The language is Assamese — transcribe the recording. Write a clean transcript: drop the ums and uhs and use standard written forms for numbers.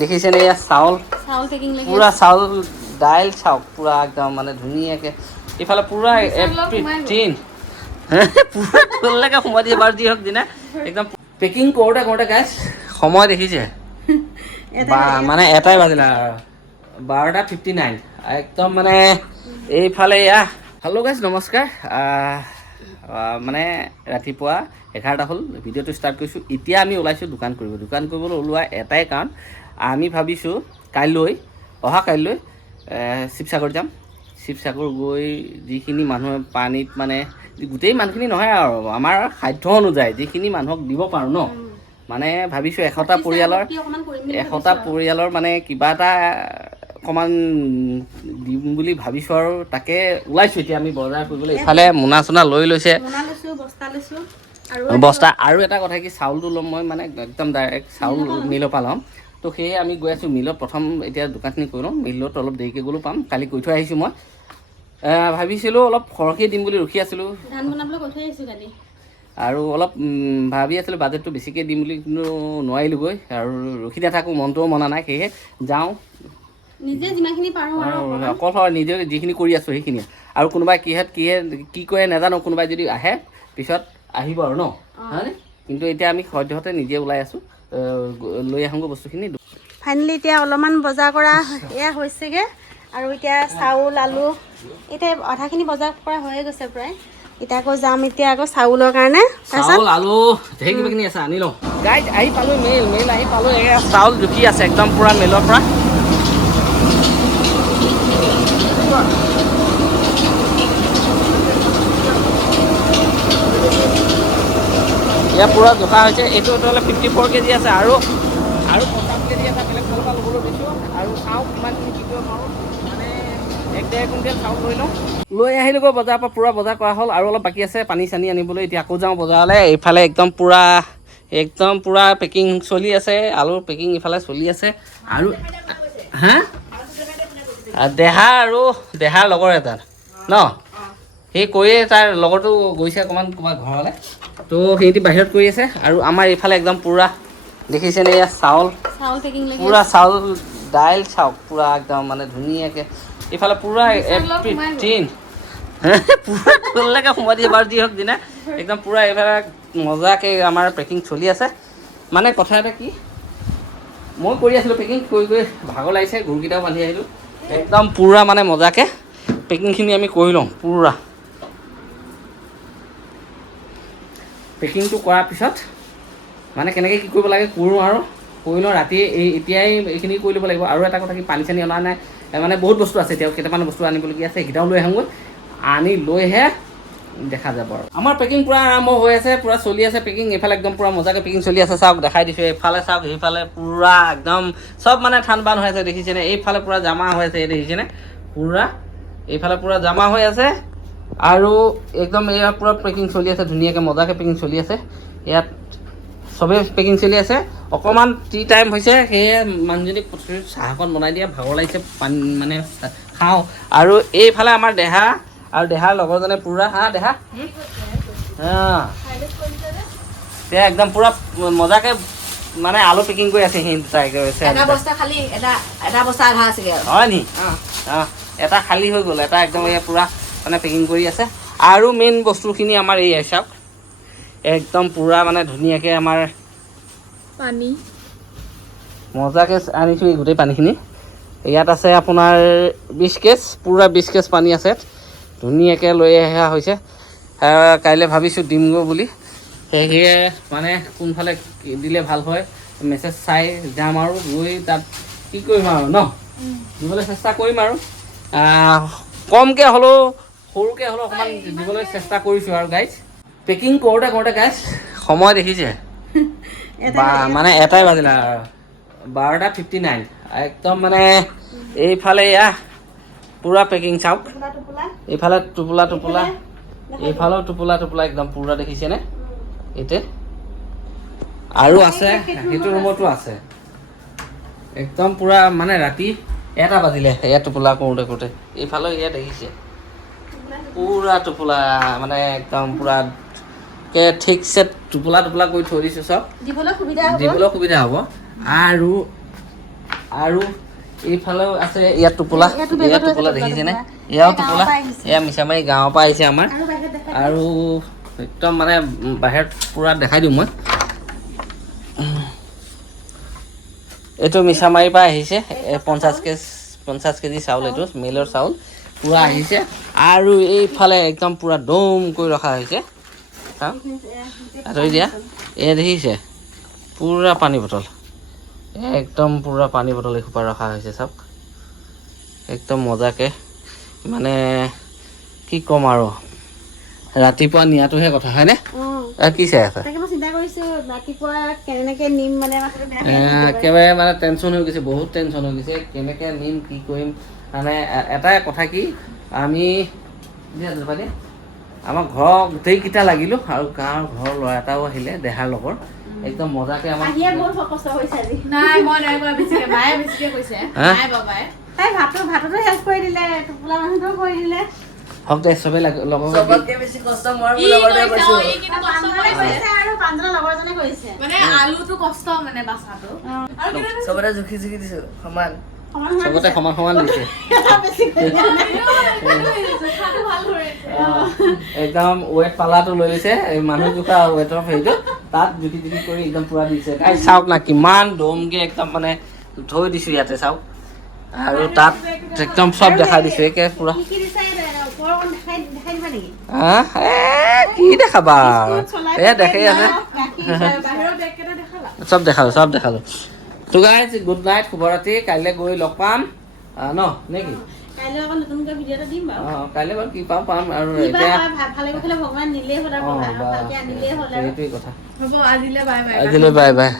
দেখিছেনে এয়া চাউল পেকিং লাগি পুৰা চাউল দাইল চাওক পুৰা একদম মানে ধুনীয়াকৈ এইফালে পুৰা টিন পুৰা তললৈকে সোমাই দিয়ে বাৰু যি হওক দিনা একদম পেকিং কৰোঁতে কৰোঁতে গাইছ সময় দেখিছে মানে এটাই বাজিলে আৰু 12:59 একদম মানে এইফালে এয়া হেল্ল' গাইছ নমস্কাৰ মানে ৰাতিপুৱা 11টা হ'ল ভিডিঅ'টো ষ্টাৰ্ট কৰিছোঁ এতিয়া আমি ওলাইছোঁ দোকান কৰিবলৈ ওলোৱা এটাই কাৰণ আমি ভাবিছোঁ অহা কাইলৈ শিৱসাগৰ যাম শিৱসাগৰ গৈ যিখিনি মানুহে পানীত মানে গোটেই মানুহখিনি নহয় আৰু আমাৰ সাধ্য অনুযায়ী যিখিনি মানুহক দিব পাৰোঁ ন মানে ভাবিছোঁ 100টা পৰিয়ালৰ মানে কিবা এটা অকণমান দিম বুলি ভাবিছোঁ আৰু তাকে ওলাইছোঁ এতিয়া আমি বজাৰ কৰিবলৈ ইফালে মোনা চোনা লৈ লৈছে বস্তা আৰু এটা কথা কি চাউলটো ল'ম মই মানে একদম ডাইৰেক্ট চাউল মিলৰ পৰা ল'ম তো সেয়ে আমি গৈ আছোঁ মিলত প্ৰথম এতিয়া দোকানখিনি কৰি লওঁ মিলত অলপ দেৰিকৈ গ'লেও পাম কালি কৈ থৈ আহিছোঁ মই ভাবিছিলোঁ অলপ সৰহকৈ দিম বুলি ৰখি আছিলোঁ আৰু অলপ ভাবি আছিলোঁ বাজেটটো বেছিকৈ দিম বুলি কিন্তু নোৱাৰিলোঁগৈ আৰু ৰখি নাথাকোঁ মনটোও মনা নাই সেয়েহে যাওঁ নিজে যিমানখিনি পাৰোঁ অকল নিজে যিখিনি কৰি আছোঁ সেইখিনিয়ে আৰু কোনোবাই কি কৰে নাজানো কোনোবাই যদি আহে পিছত আহিব আৰু ন হয়নে কিন্তু এতিয়া আমি সদ্যহতে নিজে ওলাই আছোঁ লৈ আহোঁগৈ বস্তুখিনি ফাইনেলি এতিয়া অলপমান বজাৰ কৰা এয়া হৈছেগৈ আৰু এতিয়া চাউল আলু এতিয়া আধাখিনি বজাৰ কৰা হৈয়ে গৈছে প্ৰায় এতিয়া আকৌ যাম এতিয়া আকৌ চাউলৰ কাৰণে চাউল আলু ঢেৰ কিবাকিনি আছে আনি লওঁ গাইজ আহি পালোঁ মেইল আহি পালোঁ চাউল জুখি আছে একদম পূৰা মেইলৰ পৰা ইয়াৰ পূৰা জোখা হৈছে এইটো হ'লে 54 কেজি আছে আৰু 50 কেজি এটা বেলেগ চাউলৰ পৰা ল'বলৈ দিছোঁ আৰু চাওঁ কিমানখিনি কি কৰিব পাৰোঁ মানে 1-1.5 কুইণ্টেল চাউল লৈ আহিলোগৈ বজাৰৰ পৰা পূৰা বজাৰ কৰা হ'ল আৰু অলপ বাকী আছে পানী চানী আনিবলৈ এতিয়া আকৌ যাওঁ বজাৰলৈ এইফালে একদম পূৰা পেকিং চলি আছে আলুৰ পেকিং ইফালে চলি আছে আৰু দেহাৰ লগৰ এটা ন সেই কৈয়ে তাৰ লগৰটো গৈছে অকণমান ক'ৰবাত ঘৰলৈ তো সিহঁতি বাহিৰত কৰি আছে আৰু আমাৰ এইফালে একদম পূৰা দেখিছেনে এয়া চাউল পূৰা চাউল দাইল চাওক পূৰা একদম মানে ধুনীয়াকৈ এইফালে পূৰা টিন পূৰা তললৈকে সোমাই দিয়ে বাৰু যি হওক দিনা একদম পূৰা এইফালে মজাকৈ আমাৰ পেকিং চলি আছে মানে কথা এটা কি মই কৰি আছিলোঁ পেকিং কৰি ভাগৰ লাগিছে গৰুকেইটাও বান্ধি আহিলোঁ একদম পূৰা মানে মজাকৈ পেকিংখিনি আমি কৰি লওঁ পূৰা পেকিংটো কৰাৰ পিছত মানে কেনেকৈ কি কৰিব লাগে কৰোঁ আৰু কৰি লওঁ ৰাতি এতিয়াই এইখিনি কৰি ল'ব লাগিব আৰু এটা কথা কি পানী চানী অনা নাই মানে বহুত বস্তু আছে এতিয়াও কেইটামান বস্তু আনিবলগীয়া আছে সেইকেইটাও লৈ আহোঁগৈ আনি লৈহে দেখা যাব আৰু আমাৰ পেকিং পূৰা আৰম্ভ হৈ আছে পূৰা চলি আছে পেকিং এইফালে একদম পূৰা মজাকৈ পেকিং চলি আছে চাওক দেখাই দিছোঁ এইফালে চাওক সেইফালে পূৰা একদম চব মানে ঠান বান হৈ আছে দেখিছেনে এইফালে পূৰা জামা হৈ আছে দেখিছেনে পূৰা এইফালে পূৰা জামা হৈ আছে আৰু একদম এয়া পূৰা পেকিং চলি আছে ধুনীয়াকৈ মজাকৈ পেকিং চলি আছে ইয়াত চবেই পেকিং চলি আছে অকণমান টি টাইম হৈছে সেয়ে মানুহজনীক চাহ অকণ বনাই দিয়া ভাগৰ লাগিছে পানী মানে খাওঁ আৰু এইফালে আমাৰ দেহাৰ লগৰজনে পূৰা দেহা এতিয়া একদম পূৰা মজাকৈ মানে আলু পেকিং কৰি আছে সি হয় নি এটা খালী হৈ গ'ল এটা একদম এয়া পূৰা মানে পেকিং কৰি আছে আৰু মেইন বস্তুখিনি আমাৰ এই চাওক একদম পূৰা মানে ধুনীয়াকৈ আমাৰ পানী মজাকৈ আনিছোঁ এই গোটেই পানীখিনি ইয়াত আছে আপোনাৰ 20 কেজ পূৰা 20 কেজ পানী আছে ধুনীয়াকৈ লৈ অহা হৈছে কাইলৈ ভাবিছোঁ দিমগৈ বুলি সেয়ে মানে কোনফালে দিলে ভাল হয় মেছেজ চাই যাম আৰু গৈ তাত কি কৰিম আৰু ন দিবলৈ চেষ্টা কৰিম আৰু কমকৈ হ'লেও সৰুকৈ হ'লেও অকণমান দিবলৈ চেষ্টা কৰিছোঁ আৰু গাইজ পেকিং কৰোঁতে গাইজ সময় দেখিছে মানে এটাই বাজিলে আৰু 12:59 একদম মানে এইফালে এয়া পূৰা পেকিং চাওক এইফালে টোপোলা এইফালেও টোপোলা একদম পূৰা দেখিছেনে এতিয়া আৰু আছে সেইটো ৰুমতো আছে একদম পূৰা মানে ৰাতি 1টা বাজিলে এয়া টোপোলা কৰোঁতে এইফালেও এয়া দেখিছে পূৰা টোপোলা মানে একদম পূৰা ঠিকছে টোপোলা কৰি থৈ দিছোঁ চব দিবলৈ সুবিধা হ'ব আৰু আৰু এইফালেও আছে ইয়াত টোপোলা, ইয়াত টোপোলা দেখিছেনে? এয়াও টোপোলা, এয়া মিছামাৰী গাঁৱৰ পৰা আহিছে আমাৰ। আৰু একদম মানে বাহিৰত পূৰা দেখাই দিওঁ মই। এইটো মিছামাৰীৰ পৰা আহিছে, 50 কেজি চাউল, এইটো মিলৰ চাউল পূৰা আহিছে। আৰু এইফালে একদম পূৰা দম কৰি ৰখা হৈছে। আঁতৰি দিয়া, এয়া দেখিছে পূৰা পানী বটল, একদম পূৰা পানী বটল এসোপা ৰখা হৈছে চাওক, একদম মজাকৈ। মানে কি ক'ম আৰু, ৰাতিপুৱা নিয়াটোহে কথা হয়নে? কি চাই আছে? একেবাৰে মানে টেনশ্যন হৈ গৈছে, বহুত টেনশ্যন হৈ গৈছে, কেনেকৈ নিম কি কৰিম। মানে এটাই কথা কি, আমি আমাৰ ঘৰৰ গোটেইকেইটা লাগিলোঁ আৰু গাঁৱৰ ঘৰৰ ল'ৰা এটাও আহিলে, দেহাৰ লগৰ, একদম মজাকৈ আমাৰ হওক দে, চবেই লগৰ চবতে জুখি জুখি দিছো সমান, চবতে সমান সমান দিছে। একদম ৱেট পালাটো লৈ লৈছে, এই মানুহ জোখা ৱেটৰ হেৰিটো তাত জুখি জুখি কৰি একদম পূৰা দিছে। চাওক না কিমান দমকৈ একদম মানে থৈ দিছোঁ ইয়াতে চাওক। আৰু তাত একদম চব দেখাই দিছোঁ একে পূৰা। কি দেখাবা, এ দেখাই আছে, চব দেখালোঁ। তো গাইজ গুড নাইট, শুভৰাত্ৰি। কাইলৈ গৈ লগ পাম ন নেকি? কাইলৈ আকৌ নতুনকৈ ভিডিঅ' এটা দিম বাৰু। কাইলৈ বাৰু কি পাম আৰু এতিয়া ভালে কুশলে ভগৱান নিলেই হ'ল আৰু ভালকৈ আনিলেই হ'ল আৰু। সেইটোৱে কথা। হ'ব আজিলৈ বাই বাই। আজিলৈ বাই বাই।